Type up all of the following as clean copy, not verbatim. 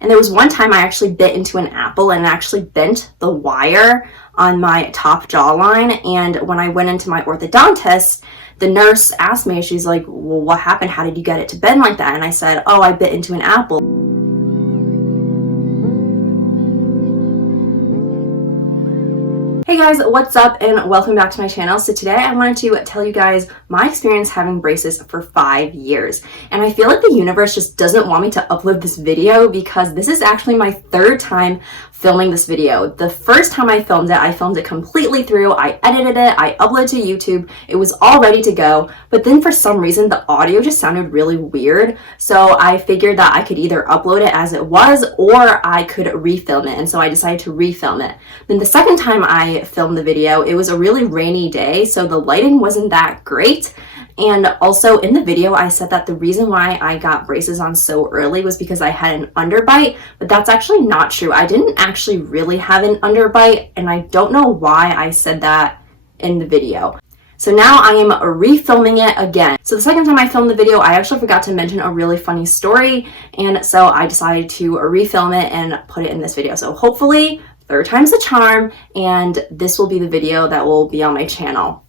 And there was one time I actually bit into an apple and actually bent the wire on my top jawline. And when I went into my orthodontist, the nurse asked me, she's like, well, what happened? How did you get it to bend like that? And I said, oh, I bit into an apple. Hey guys, what's up and welcome back to my channel. So today I wanted to tell you guys my experience having braces for 5 years. And I feel like the universe just doesn't want me to upload this video because this is actually my third time filming this video. The first time I filmed it completely through. I edited it, I uploaded to YouTube. It was all ready to go. But then for some reason, the audio just sounded really weird. So I figured that I could either upload it as it was or I could refilm it. And so I decided to refilm it. Then the second time I filmed the video, it was a really rainy day, so the lighting wasn't that great. And also in the video, I said that the reason why I got braces on so early was because I had an underbite, but that's actually not true. I didn't actually really have an underbite, and I don't know why I said that in the video. So now I am refilming it again. So the second time I filmed the video, I actually forgot to mention a really funny story, and so I decided to refilm it and put it in this video. So hopefully, third time's the charm, and this will be the video that will be on my channel.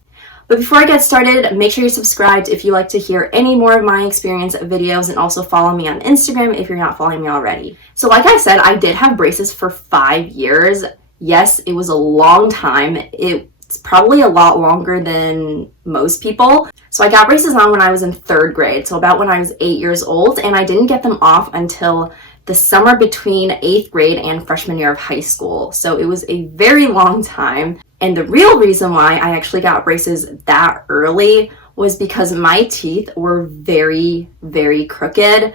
But before I get started, make sure you're subscribed if you like to hear any more of my experience videos, and also follow me on Instagram if you're not following me already. So like I said, I did have braces for 5 years. Yes, it was a long time. It's probably a lot longer than most people. So I got braces on when I was in 3rd grade, so about when I was 8 years old, and I didn't get them off until the summer between 8th grade and freshman year of high school. So it was a very long time. And the real reason why I actually got braces that early was because my teeth were very, very crooked.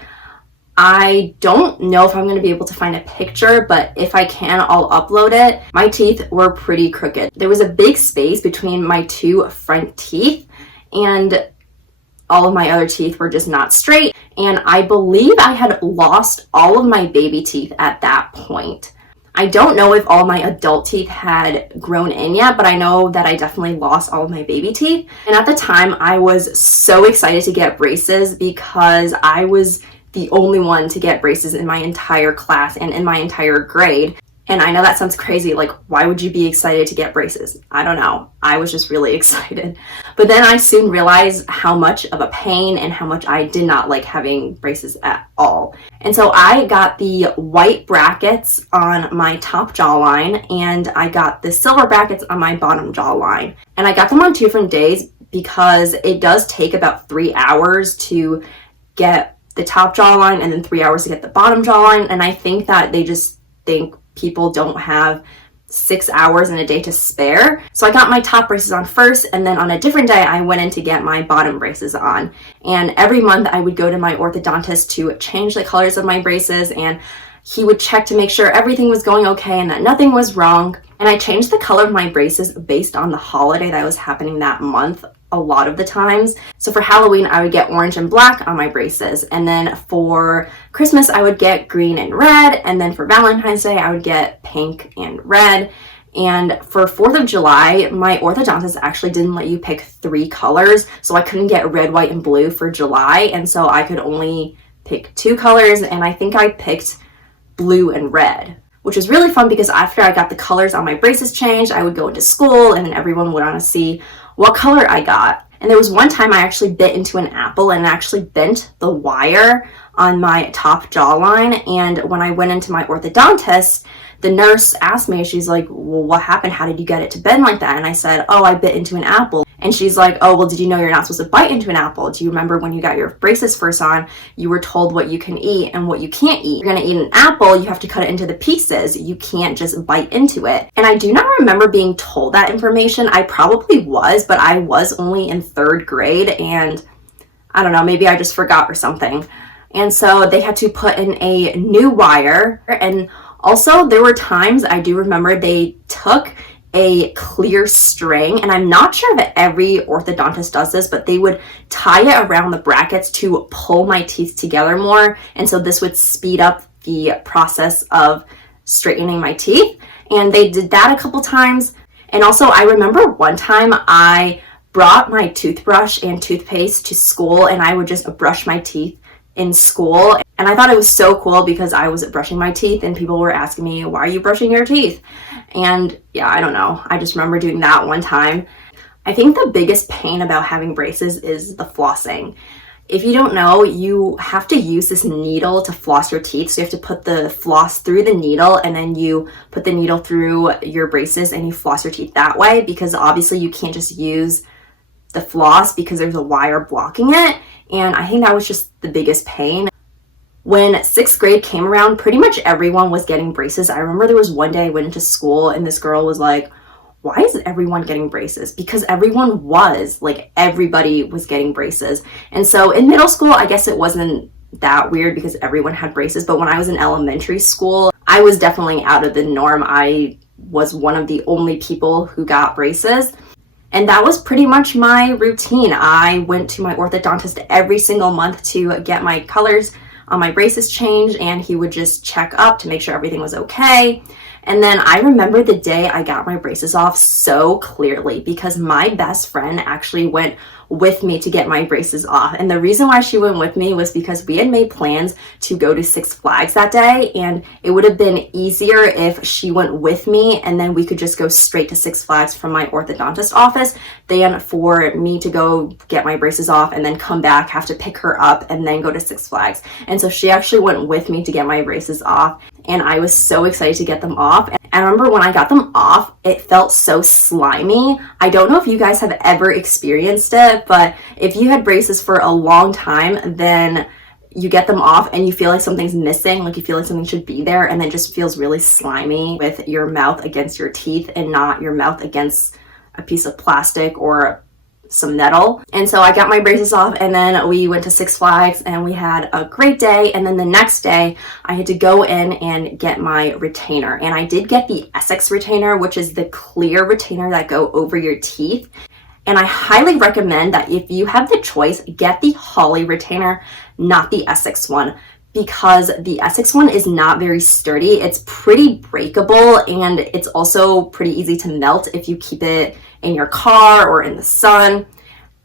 I don't know if I'm going to be able to find a picture, but if I can, I'll upload it. My teeth were pretty crooked. There was a big space between my 2 front teeth, and all of my other teeth were just not straight. And I believe I had lost all of my baby teeth at that point. I don't know if all my adult teeth had grown in yet, but I know that I definitely lost all of my baby teeth. And at the time, I was so excited to get braces because I was the only one to get braces in my entire class and in my entire grade. And I know that sounds crazy, like, why would you be excited to get braces? I don't know. I was just really excited. But then I soon realized how much of a pain and how much I did not like having braces at all. And so I got the white brackets on my top jawline, and I got the silver brackets on my bottom jawline. And I got them on 2 different days because it does take about 3 hours to get the top jawline and then 3 hours to get the bottom jawline. And I think that they just think people don't have 6 hours in a day to spare. So I got my top braces on first, and then on a different day I went in to get my bottom braces on. And every month I would go to my orthodontist to change the colors of my braces, and he would check to make sure everything was going okay and that nothing was wrong. And I changed the color of my braces based on the holiday that was happening that month a lot of the times. So for Halloween, I would get orange and black on my braces. And then for Christmas, I would get green and red. And then for Valentine's Day, I would get pink and red. And for 4th of July, my orthodontist actually didn't let you pick 3 colors. So I couldn't get red, white, and blue for July. And so I could only pick 2 colors. And I think I picked blue and red, which was really fun because after I got the colors on my braces changed, I would go into school and then everyone would want to see what color I got. And there was one time I actually bit into an apple and actually bent the wire on my top jawline. And when I went into my orthodontist, the nurse asked me, she's like, well, what happened? How did you get it to bend like that? And I said, oh, I bit into an apple. And she's like, oh, well, did you know you're not supposed to bite into an apple? Do you remember when you got your braces first on, you were told what you can eat and what you can't eat? You're gonna eat an apple, you have to cut it into the pieces. You can't just bite into it. And I do not remember being told that information. I probably was, but I was only in 3rd grade, and I don't know, maybe I just forgot or something. And so they had to put in a new wire. And also there were times, I do remember, they took a clear string, and I'm not sure if every orthodontist does this, but they would tie it around the brackets to pull my teeth together more. And so this would speed up the process of straightening my teeth. And they did that a couple times. And also I remember one time I brought my toothbrush and toothpaste to school, and I would just brush my teeth in school. And I thought it was so cool because I was brushing my teeth and people were asking me, why are you brushing your teeth? And yeah, I don't know. I just remember doing that one time. I think the biggest pain about having braces is the flossing. If you don't know, you have to use this needle to floss your teeth. So you have to put the floss through the needle and then you put the needle through your braces and you floss your teeth that way, because obviously you can't just use the floss because there's a wire blocking it. And I think that was just the biggest pain. When 6th grade came around, pretty much everyone was getting braces. I remember there was one day I went into school and this girl was like, why is everyone getting braces? Because everyone was, like, everybody was getting braces. And so in middle school, I guess it wasn't that weird because everyone had braces. But when I was in elementary school, I was definitely out of the norm. I was one of the only people who got braces. And that was pretty much my routine. I went to my orthodontist every single month to get my colors on my braces changed, and he would just check up to make sure everything was okay. And then I remember the day I got my braces off so clearly because my best friend actually went with me to get my braces off. And the reason why she went with me was because we had made plans to go to Six Flags that day, and it would have been easier if she went with me and then we could just go straight to Six Flags from my orthodontist office than for me to go get my braces off and then come back, have to pick her up and then go to Six Flags. And so she actually went with me to get my braces off, and I was so excited to get them off. And I remember when I got them off, it felt so slimy. I don't know if you guys have ever experienced it, but if you had braces for a long time, then you get them off and you feel like something's missing, like you feel like something should be there, and then it just feels really slimy with your mouth against your teeth and not your mouth against a piece of plastic or some metal. And so I got my braces off and then we went to Six Flags and we had a great day. And then the next day I had to go in and get my retainer, and I did get the Essix retainer, which is the clear retainer that go over your teeth. And I highly recommend that if you have the choice, get the Hawley retainer, not the Essix one, because the Essix one is not very sturdy. It's pretty breakable and it's also pretty easy to melt if you keep it in your car or in the sun.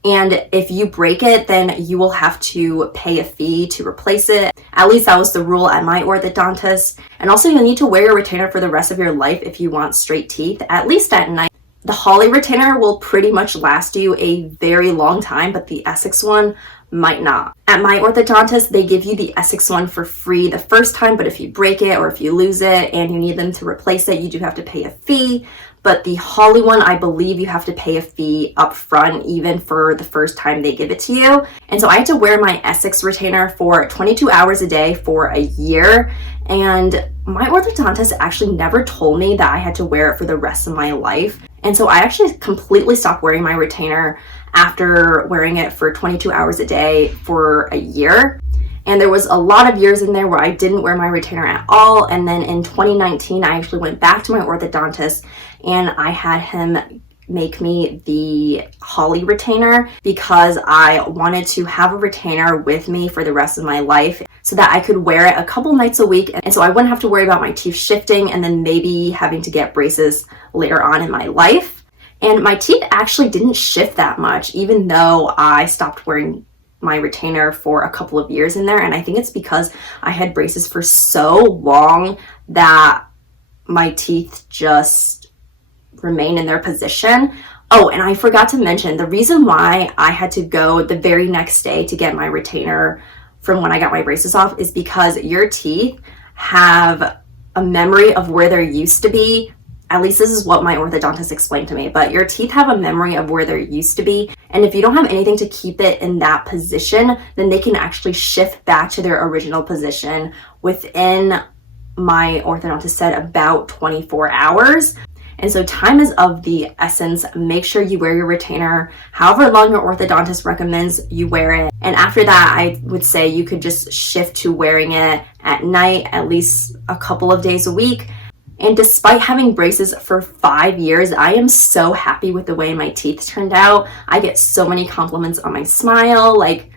And if you break it, then you will have to pay a fee to replace it. At least that was the rule at my orthodontist. And also you'll need to wear your retainer for the rest of your life if you want straight teeth, at least at night. The Hawley retainer will pretty much last you a very long time, but the Essix one might not. At my orthodontist, they give you the Essix one for free the first time, but if you break it or if you lose it and you need them to replace it, you do have to pay a fee. But the Hawley one, I believe you have to pay a fee up front, even for the first time they give it to you. And so I had to wear my Essix retainer for 22 hours a day for a year. And my orthodontist actually never told me that I had to wear it for the rest of my life. And so I actually completely stopped wearing my retainer after wearing it for 22 hours a day for a year. And there was a lot of years in there where I didn't wear my retainer at all. And then in 2019, I actually went back to my orthodontist and I had him make me the Hawley retainer because I wanted to have a retainer with me for the rest of my life so that I could wear it a couple nights a week. And so I wouldn't have to worry about my teeth shifting and then maybe having to get braces later on in my life. And my teeth actually didn't shift that much, even though I stopped wearing my retainer for a couple of years in there. And I think it's because I had braces for so long that my teeth just remain in their position. Oh, and I forgot to mention the reason why I had to go the very next day to get my retainer from when I got my braces off is because your teeth have a memory of where they used to be. At least this is what my orthodontist explained to me, but your teeth have a memory of where they used to be. And if you don't have anything to keep it in that position, then they can actually shift back to their original position within, my orthodontist said, about 24 hours. And so time is of the essence. Make sure you wear your retainer however long your orthodontist recommends you wear it. And after that, I would say you could just shift to wearing it at night, at least a couple of days a week. And despite having braces for 5 years, I am so happy with the way my teeth turned out. I get so many compliments on my smile. Like,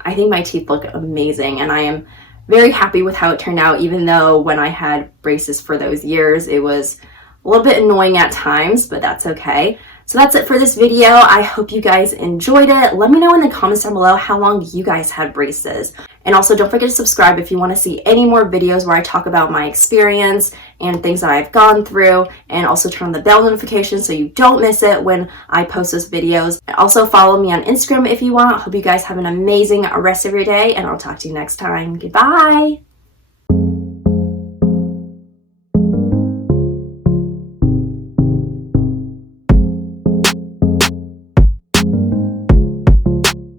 I think my teeth look amazing and I am very happy with how it turned out, even though when I had braces for those years, it was a little bit annoying at times, but that's okay. So that's it for this video. I hope you guys enjoyed it. Let me know in the comments down below how long you guys had braces. And also don't forget to subscribe if you want to see any more videos where I talk about my experience and things that I've gone through, and also turn on the bell notification so you don't miss it when I post those videos. Also follow me on Instagram if you want. I hope you guys have an amazing rest of your day, and I'll talk to you next time. Goodbye.